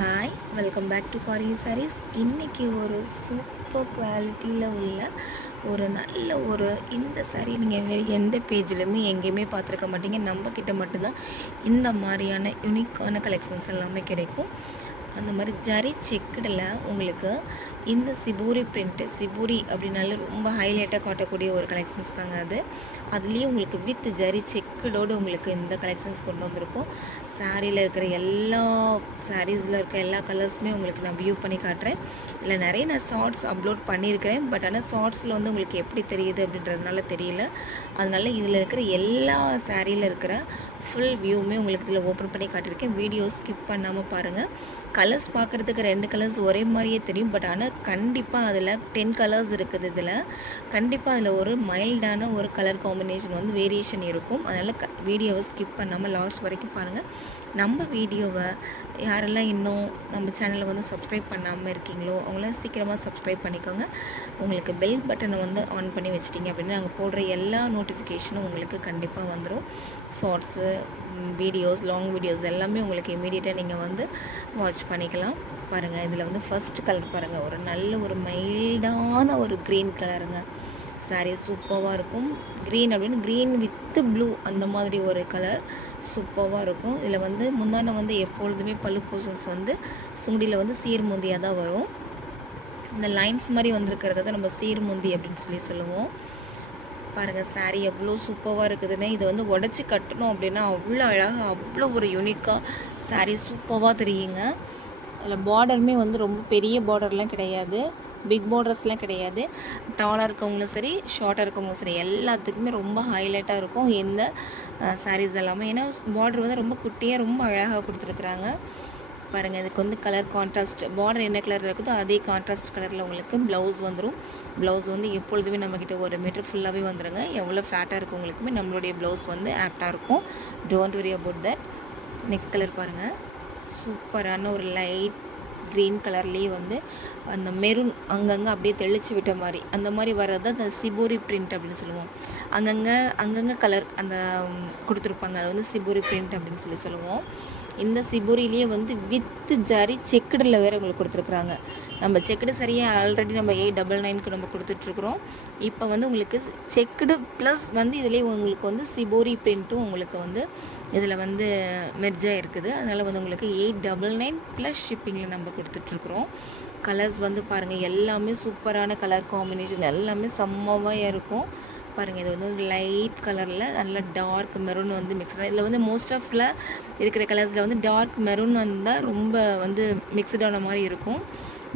Hi welcome back to காரி சாரீஸ் இன்றைக்கி ஒரு சூப்பர் குவாலிட்டியில் உள்ள ஒரு நல்ல ஒரு இந்த சாரீ நீங்கள் வேறு எந்த பேஜ்லையுமே எங்கேயுமே பார்த்துருக்க மாட்டீங்க. நம்மக்கிட்ட மட்டும்தான் இந்த மாதிரியான யூனிக்கான கலெக்ஷன்ஸ் எல்லாமே கிடைக்கும். அந்த மாதிரி ஜரி செக்குடில் உங்களுக்கு இந்த சிபூரி பிரிண்ட்டு சிபூரி அப்படின்னாலே ரொம்ப ஹைலைட்டாக காட்டக்கூடிய ஒரு கலெக்ஷன்ஸ் தாங்க அது. அதுலேயும் உங்களுக்கு வித் ஜரி செக்குடோடு உங்களுக்கு இந்த கலெக்ஷன்ஸ் கொண்டு வந்திருக்கோம். சாரியில் இருக்கிற எல்லா சாரீஸில் இருக்க எல்லா கலர்ஸுமே உங்களுக்கு நான் வியூ பண்ணி காட்டுறேன். இதில் நிறைய நான் ஷார்ட்ஸ் அப்லோட் பண்ணியிருக்கிறேன். பட் ஆனால் ஷார்ட்ஸில் வந்து உங்களுக்கு எப்படி தெரியுது அப்படின்றதுனால தெரியல. அதனால் இதில் இருக்கிற எல்லா சாரியில் இருக்கிற ஃபுல் வியூவுமே உங்களுக்கு இதில் ஓப்பன் பண்ணி காட்டியிருக்கேன். வீடியோ ஸ்கிப் பண்ணாமல் பாருங்கள் கலர்ஸ் பார்க்குறதுக்கு ரெண்டு கலர்ஸ் ஒரே மாதிரியே தெரியும். பட் ஆனால் கண்டிப்பாக அதில் டென் கலர்ஸ் இருக்குது இதில். கண்டிப்பாக அதில் ஒரு மைல்டான ஒரு கலர் காம்பினேஷன் வந்து வேரியேஷன் இருக்கும். அதனால் க வீடியோவை ஸ்கிப் பண்ணாமல் லாஸ்ட் வரைக்கும் பாருங்கள் நம்ம வீடியோவை யாரெல்லாம் இன்னும் நம்ம சேனலை வந்து சப்ஸ்கிரைப் பண்ணாமல் இருக்கீங்களோ அவங்களாம் சீக்கிரமாக சப்ஸ்கிரைப் பண்ணிக்கோங்க. உங்களுக்கு பெல் பட்டனை வந்து ஆன் பண்ணி வச்சிட்டிங்க அப்படின்னா நாங்கள் போடுற எல்லா நோட்டிஃபிகேஷனும் உங்களுக்கு கண்டிப்பாக வந்துடும் ஷார்ட்ஸு வீடியோஸ் லாங் வீடியோஸ் எல்லாமே உங்களுக்கு இமீடியட்டாக நீங்கள் வந்து வாட்ச் பண்ணிக்கலாம். பாருங்கள் இதில் வந்து ஃபர்ஸ்ட் கலர் பாருங்கள் ஒரு நல்ல ஒரு மைல்டான ஒரு க்ரீன் கலருங்க சாரீ சூப்பராக இருக்கும். க்ரீன் அப்படின்னு க்ரீன் வித்து ப்ளூ அந்த மாதிரி ஒரு கலர் சூப்பராக இருக்கும். இதில் வந்து முந்தான வந்து எப்பொழுதுமே பல்லு போர்ஷன்ஸ் வந்து சுங்குடியில் வந்து சீர்முந்தியாக தான் வரும். இந்த லைன்ஸ் மாதிரி வந்திருக்கிறத தான் நம்ம சீர்முந்தி அப்படின்னு சொல்லி சொல்லுவோம். பாருங்கள் சாரீ எவ்வளோ சூப்பராக இருக்குதுன்னு. இதை வந்து உடச்சி கட்டணும் அப்படின்னா அவ்வளோ அழகாக அவ்வளோ ஒரு யூனிக்காக சாரீ சூப்பராக தெரியுங்க. அதில் பார்டருமே வந்து ரொம்ப பெரிய பார்டர்லாம் கிடையாது. பிக் பார்டர்ஸ்லாம் கிடையாது. டாலாக இருக்கவங்களும் சரி ஷார்ட்டாக இருக்கவங்களும் சரி எல்லாத்துக்குமே ரொம்ப ஹைலைட்டாக இருக்கும் எந்த சாரீஸ் எல்லாமே. ஏன்னா பார்டர் வந்து ரொம்ப குட்டியாக ரொம்ப அழகாக கொடுத்துருக்குறாங்க. பாருங்கள் இதுக்கு வந்து கலர் கான்ட்ராஸ்ட் பார்டர் என்ன கலர் இருக்குதோ அதே கான்ட்ராஸ்ட் கலரில் உங்களுக்கு ப்ளவுஸ் வந்துடும் ப்ளவுஸ் வந்து எப்பொழுதுமே நம்மக்கிட்ட ஒரு மீட்டர் ஃபுல்லாகவே வந்துடுங்க எவ்வளோ ஃபேட்டாக இருக்கவங்களுக்குமே நம்மளுடைய ப்ளவுஸ் வந்து ஆப்டாக இருக்கும். Don't worry about that next colour பாருங்கள் சூப்பரான ஒரு லைட் க்ரீன் கலர்லேயே வந்து அந்த மெரூன் அங்கங்கே அப்படியே தெளிச்சு விட்ட மாதிரி அந்த மாதிரி வர்றது தான் அந்த சிபோரி பிரிண்ட் அப்படின்னு சொல்லுவோம். அங்கங்கே அங்கங்கே கலர் அந்த கொடுத்துருப்பாங்க. அது வந்து சிபோரி பிரிண்ட் அப்படின்னு சொல்லி சொல்லுவோம். இந்த சிபோரிலேயே வந்து வித்து ஜாரி செக்குடில் வேறு உங்களுக்கு கொடுத்துருக்குறாங்க. நம்ம செக்குடு சரியாக ஆல்ரெடி நம்ம எயிட் டபுள் நைனுக்கு நம்ம கொடுத்துட்ருக்குறோம். இப்போ வந்து உங்களுக்கு செக்குடு ப்ளஸ் வந்து இதுலேயே உங்களுக்கு வந்து சிபோரி பிரிண்ட்டும் உங்களுக்கு வந்து இதில் வந்து மெர்ஜாக இருக்குது அதனால் வந்து உங்களுக்கு எயிட் டபுள் நைன் ப்ளஸ் ஷிப்பிங்கில் நம்ம கொடுத்துட்ருக்குறோம். கலர்ஸ் வந்து பாருங்கள் எல்லாமே சூப்பரான கலர் காம்பினேஷன் எல்லாமே செம்மவாக இருக்கும். பாருங்கள் இது வந்து லைட் கலரில் நல்ல டார்க் மெரூன் வந்து மிக்ஸ் இதில் வந்து மோஸ்ட் ஆஃப்ல இருக்கிற கலர்ஸில் வந்து டார்க் மெரூன் வந்தால் ரொம்ப வந்து மிக்ஸ்டான மாதிரி இருக்கும்.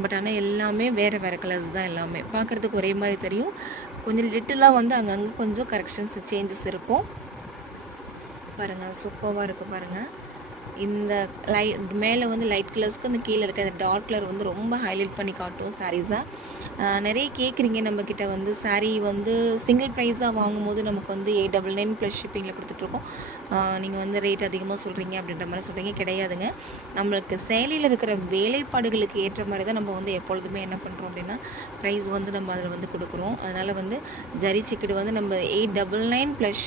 பட் ஆனால் எல்லாமே வேறு வேறு கலர்ஸ் தான் எல்லாமே. பார்க்குறதுக்கு ஒரே மாதிரி தெரியும். கொஞ்சம் லிட்டிலாக வந்து அங்கங்கே கொஞ்சம் கரெக்ஷன்ஸ் சேஞ்சஸ் இருக்கும். பாருங்கள் சூப்பராக இருக்குது பாருங்கள் இந்த லை மேலே வந்து லைட் கலர்ஸ்க்கு அந்த கீழே இருக்க அந்த டார்க் கலர் வந்து ரொம்ப ஹைலைட் பண்ணி காட்டும் சாரீஸாக நிறைய கேட்குறீங்க நம்மக்கிட்ட வந்து. சாரீ வந்து சிங்கிள் ப்ரைஸாக வாங்கும்போது நமக்கு வந்து எயிட் டபுள் நைன் ப்ளஸ் ஷிப்பிங்கில் கொடுத்துட்ருக்கோம். நீங்கள் வந்து ரேட் அதிகமாக சொல்கிறீங்க அப்படின்ற மாதிரி சொல்கிறீங்க கிடையாதுங்க. நம்மளுக்கு சேலையில் இருக்கிற வேலைப்பாடுகளுக்கு ஏற்ற மாதிரி தான் நம்ம வந்து எப்பொழுதுமே என்ன பண்ணுறோம் அப்படின்னா ப்ரைஸ் வந்து நம்ம அதில் வந்து கொடுக்குறோம். அதனால் வந்து ஜரி செக்குடு வந்து நம்ம eight double nine plus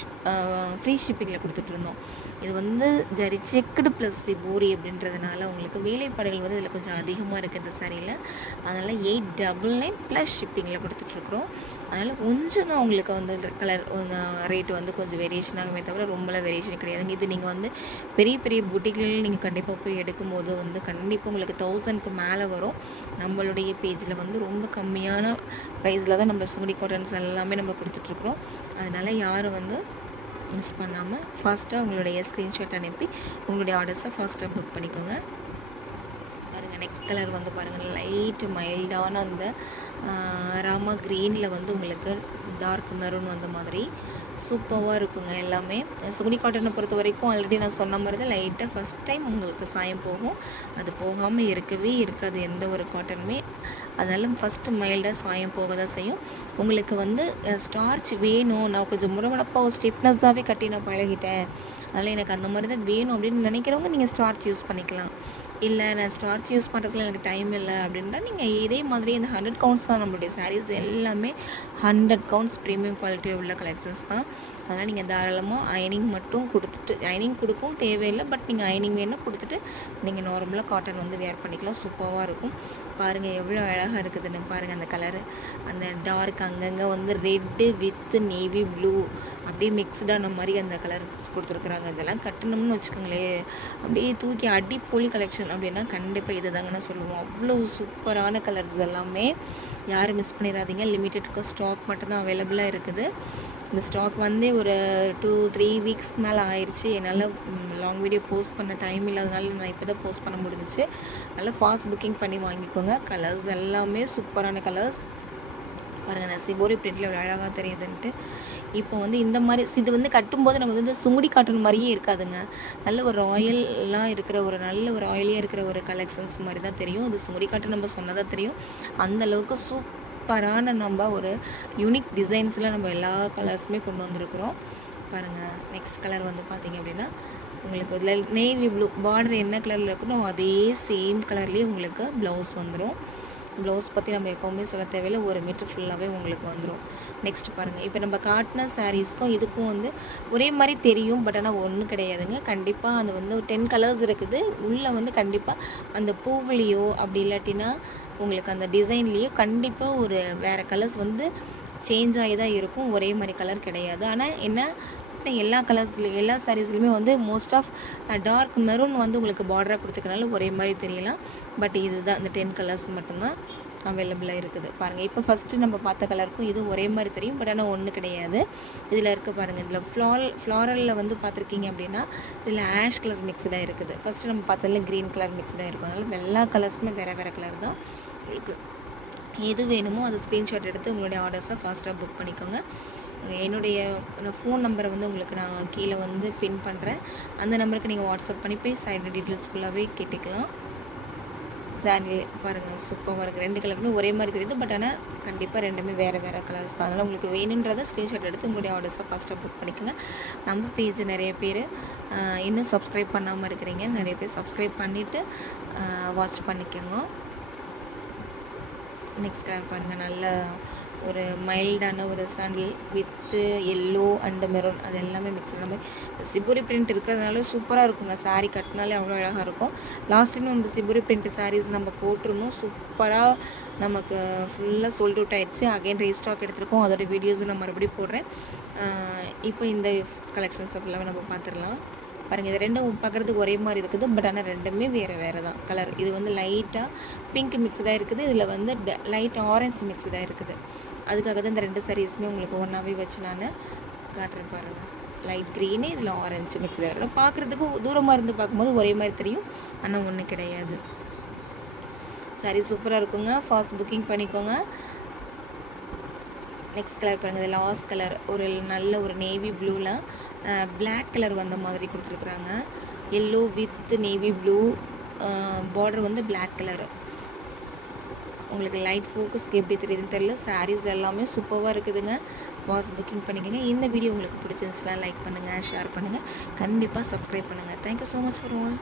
free ஷிப்பிங்கில் கொடுத்துட்ருந்தோம். இது வந்து ஜரி செக்குடு ப்ளஸ் சிபூரி அப்படின்றதுனால உங்களுக்கு வேலைப்பாடுகள் வந்து இதில் கொஞ்சம் அதிகமாக இருக்குது இந்த சாரியில் அதனால் எயிட் டபுள் நைன் ப்ளஸ் ஷிப்பிங்கில் கொடுத்துட்ருக்குறோம். அதனால் கொஞ்சம் தான் உங்களுக்கு வந்து கலர் ரேட் வந்து கொஞ்சம் வேரியேஷன் ஆகுமே தவிர ரொம்பலாம் வேரியேஷன் கிடையாதுங்க. இது நீங்கள் வந்து பெரிய பெரிய புட்டிகளில் நீங்கள் கண்டிப்பாக போய் எடுக்கும்போது வந்து கண்டிப்பாக உங்களுக்கு தௌசண்ட்க்கு மேலே வரும். நம்மளுடைய பேஜில் வந்து ரொம்ப கம்மியான ப்ரைஸில் தான் நம்ம சுங்குடி காட்டன்ஸ் எல்லாமே நம்ம கொடுத்துட்ருக்குறோம். அதனால் யாரும் வந்து மிஸ் பண்ணாமல் ஃபாஸ்ட்டாக உங்களுடைய ஸ்க்ரீன்ஷாட் அனுப்பி உங்களுடைய ஆர்டர்ஸை ஃபாஸ்ட்டாக புக் பண்ணிக்கோங்க. பாருங்கள் நெக்ஸ்ட் கலர் வந்து பாருங்கள் லைட் மைல்டான அந்த ராமா க்ரீனில் வந்து உங்களுக்கு டார்க் மெரூன் வந்த மாதிரி சூப்பராக இருக்குங்க எல்லாமே. சுகுனி காட்டனை பொறுத்த வரைக்கும் ஆல்ரெடி நான் சொன்ன மாதிரி தான் லைட்டாக ஃபஸ்ட் டைம் உங்களுக்கு சாயம் போகும். அது போகாமல் இருக்கவே இருக்காது எந்த ஒரு காட்டனுமே அதனால் ஃபஸ்ட்டு மைல்டாக சாயம் போக தான் செய்யும். உங்களுக்கு வந்து ஸ்டார்ச் வேணும். நான் கொஞ்சம் முடமுடப்பாக ஒரு ஸ்டிஃப்னஸ்ஸாகவே கட்டி நான் பழகிட்டேன். அதனால் எனக்கு அந்த மாதிரி தான் வேணும் அப்படின்னு நினைக்கிறவங்க நீங்கள் ஸ்டார்ச் யூஸ் பண்ணிக்கலாம். இல்லை நான் ஸ்டார்ச் யூஸ் பண்ணுறதுல எனக்கு டைம் இல்லை அப்படின்றா நீங்கள் இதே மாதிரி இந்த ஹண்ட்ரட் கவுண்ட்ஸ் தான் நம்மளுடைய சாரீஸ் எல்லாமே ஹண்ட்ரட் கவுண்ட்ஸ் ப்ரீமியம் குவாலிட்டி உள்ள கலெக்ஷன்ஸ் தான். அதனால் நீங்கள் தாராளமாக அயனிங் மட்டும் கொடுத்துட்டு அயனிங் கொடுக்கவும் தேவையில்லை பட் நீங்கள் அயனிங் வேணும் கொடுத்துட்டு நீங்கள் நார்மலாக காட்டன் வந்து வேர் பண்ணிக்கலாம். சூப்பராக இருக்கும். பாருங்கள் எவ்வளோ அழகாக இருக்குதுன்னு பாருங்கள் அந்த கலரு அந்த டார்க் அங்கங்கே வந்து ரெட்டு வித்து நேவி ப்ளூ அப்படியே மிக்ஸ்டான மாதிரி அந்த கலர் கொடுத்துருக்குறாங்க. இதெல்லாம் கட்டணும்னு வச்சுக்கோங்களேன். அப்படியே தூக்கி அடிப்பொலி கலெக்ஷன் அப்படின்னா கண்டிப்பாக இது தாங்கன்னு சொல்லுவோம். அவ்வளோ சூப்பரான கலர்ஸ் எல்லாமே. யாரும் மிஸ் பண்ணிடாதீங்க. லிமிட்டெடுக்கு ஸ்டாக் மட்டும்தான் அவைலபிளாக இருக்குது. இந்த ஸ்டாக் வந்து ஒரு டூ த்ரீ வீக்ஸ்க்கு மேலே ஆயிடுச்சு என்னால் லாங் வீடியோ போஸ்ட் பண்ண டைம் இல்லாதனால நான் இப்போ தான் போஸ்ட் பண்ண முடிஞ்சிச்சு. நல்லா ஃபாஸ்ட் புக்கிங் பண்ணி வாங்கிக்கோங்க. கலர்ஸ் எல்லாமே சூப்பரான கலர்ஸ் பாருங்கள் அந்த சிபோரி பிரிண்டில் எவ்வளோ அழகாக தெரியுதுன்ட்டு. இப்போ வந்து இந்த மாதிரி இது வந்து கட்டும்போது நம்ம வந்து சுங்குடி காட்டன் மாதிரியே இருக்காதுங்க. நல்ல ஒரு ராயல்லாம் இருக்கிற ஒரு நல்ல ஒரு ராயலியாக இருக்கிற ஒரு கலெக்ஷன்ஸ் மாதிரி தான் தெரியும். அது சுங்குடி காட்டன் நம்ம சொன்னதாக தெரியும். அந்த அளவுக்கு சூப்பரான நம்ம ஒரு யூனிக் டிசைன்ஸில் நம்ம எல்லா கலர்ஸுமே கொண்டு வந்திருக்கிறோம். பாருங்கள் நெக்ஸ்ட் கலர் வந்து பார்த்தீங்க அப்படின்னா உங்களுக்கு இதில் நேவி ப்ளூ பார்டர் என்ன கலரில் இருக்கணும் அதே சேம் கலர்லேயே உங்களுக்கு ப்ளவுஸ் வந்துடும் ப்ளவுஸ் பற்றி நம்ம எப்போவுமே சொல்ல தேவையில்லை. ஒரு மீட்டர் ஃபுல்லாகவே உங்களுக்கு வந்துடும் நெக்ஸ்ட் பாருங்கள் இப்போ நம்ம காட்டின சாரீஸ்க்கும் இதுக்கும் வந்து ஒரே மாதிரி தெரியும். பட் ஆனால் ஒன்றும் கிடையாதுங்க. கண்டிப்பாக அது வந்து டென் கலர்ஸ் இருக்குது. உள்ளே வந்து கண்டிப்பாக அந்த பூவுலேயோ அப்படி இல்லாட்டினா உங்களுக்கு அந்த டிசைன்லேயோ கண்டிப்பாக ஒரு வேறு கலர்ஸ் வந்து சேஞ்ச் ஆகி தான் இருக்கும். ஒரே மாதிரி கலர் கிடையாது. ஆனால் என்ன எல்லா கலர்ஸ்லையும் எல்லா சாரீஸ்லையுமே வந்து மோஸ்ட் ஆஃப் டார்க் மெரூன் வந்து உங்களுக்கு பார்டராக கொடுத்துருக்கனால ஒரே மாதிரி தெரியலாம். பட் இதுதான் இந்த டென் கலர்ஸ் மட்டும்தான் அவைலபிளாக இருக்குது. பாருங்கள் இப்போ ஃபஸ்ட்டு நம்ம பார்த்த கலருக்கும் இது ஒரே மாதிரி தெரியும். பட் ஆனால் ஒன்று கிடையாது. இதில் இருக்க பாருங்கள் இதில் ஃப்ளால் ஃப்ளாரலில் வந்து பார்த்துருக்கீங்க அப்படின்னா இதில் ஆஷ் கலர் மிக்ஸ்டாக இருக்குது. ஃபஸ்ட்டு நம்ம பார்த்ததில் க்ரீன் கலர் மிக்ஸ்டாக இருக்கும். அதனால் எல்லா கலர்ஸுமே வேறு வேறு கலர் தான் உங்களுக்கு எது வேணுமோ அதை ஸ்க்ரீன்ஷாட் எடுத்து உங்களுடைய ஆர்டர்ஸை ஃபாஸ்ட்டாக புக் பண்ணிக்கோங்க. என்னுடைய ஃபோன் நம்பரை வந்து உங்களுக்கு நான் கீழே வந்து பின் பண்ணுறேன் அந்த நம்பருக்கு நீங்கள் வாட்ஸ்அப் பண்ணி போய் சைடு டீட்டெயில்ஸ் ஃபுல்லாகவே கேட்டுக்கலாம். சாரி பாருங்கள் சூப்பராக இருக்குது ரெண்டு கலருமே ஒரே மாதிரி தெரியுது. பட் ஆனால் கண்டிப்பாக ரெண்டுமே வேறு வேறு கலர்ஸ் தான். அதனால் உங்களுக்கு வேணுன்றதை ஸ்க்ரீன்ஷாட் எடுத்து உங்களுடைய ஆர்டர்ஸை ஃபஸ்ட்டாக புக் பண்ணிக்கோங்க. நம்ம பேஜ் நிறைய பேர் இன்னும் சப்ஸ்கிரைப் பண்ணாமல் இருக்கிறீங்க. நிறைய பேர் சப்ஸ்கிரைப் பண்ணிவிட்டு வாட்ச் பண்ணிக்கோங்க. நெக்ஸ்ட் கலர் பாருங்கள் நல்ல ஒரு மைல்டான ஒரு sandal with yellow and maroon அது எல்லாமே மிக்ஸ் பண்ண மாதிரி. சிபுரி பிரிண்ட் இருக்கிறதுனால சூப்பராக இருக்குங்க. சாரீ கட்டினாலே அவ்வளோ அழகாக இருக்கும். லாஸ்ட் டைம் நம்ம சிபுரி பிரிண்ட் சாரீஸ் நம்ம போட்டிருந்தோம். சூப்பராக நமக்கு ஃபுல்லாக சோல்ட் அவுட் ஆயிடுச்சு. அகைன் ரீஸ்டாக் எடுத்திருக்கோம். அதோட வீடியோஸும் நான் மறுபடியும் போடுறேன். இப்போ இந்த கலெக்ஷன்ஸை ஃபுல்லாகவே நம்ம பார்த்துடலாம். பாருங்கள் இது ரெண்டும் பார்க்குறதுக்கு ஒரே மாதிரி இருக்குது. பட் ஆனால் ரெண்டுமே வேறு வேறு தான். கலர் இது வந்து லைட்டாக பிங்க் மிக்ஸ்டாக இருக்குது. இதில் வந்து லைட் ஆரஞ்சு மிக்ஸ்டாக இருக்குது. அதுக்காக தான் இந்த ரெண்டு சாரீஸுமே உங்களுக்கு ஒன்றாவே வச்சு நான் காட்டுறேன் பாருங்கள் லைட் க்ரீனு இதில் ஆரஞ்சு மிக்ஸ்டாக இருக்கும் பார்க்குறதுக்கு தூரமாக இருந்து பார்க்கும்போது ஒரே மாதிரி தெரியும். ஆனால் ஒன்றும் கிடையாது. சரி சூப்பராக இருக்குங்க. ஃபாஸ்ட் புக்கிங் பண்ணிக்கோங்க. நெக்ஸ்ட் கலர் பாருங்கள் இது லாஸ்ட் கலர் ஒரு நல்ல ஒரு நேவி ப்ளூவில் பிளாக் கலர் வந்த மாதிரி கொடுத்துருக்குறாங்க. Yellow with navy blue border வந்து பிளாக் கலர் உங்களுக்கு லைட் ஃபோக்கஸ்க்கு எப்படி தெரியுதுன்னு தெரியல. சாரீஸ் எல்லாமே சூப்பராக இருக்குதுங்க. வாஸ் புக்கிங் பண்ணிக்கோங்க. இந்த வீடியோ உங்களுக்கு பிடிச்சிருந்துச்சுன்னா லைக் பண்ணுங்கள் ஷேர் பண்ணுங்கள் கண்டிப்பாக சப்ஸ்கிரைப் பண்ணுங்கள் thank you so much for all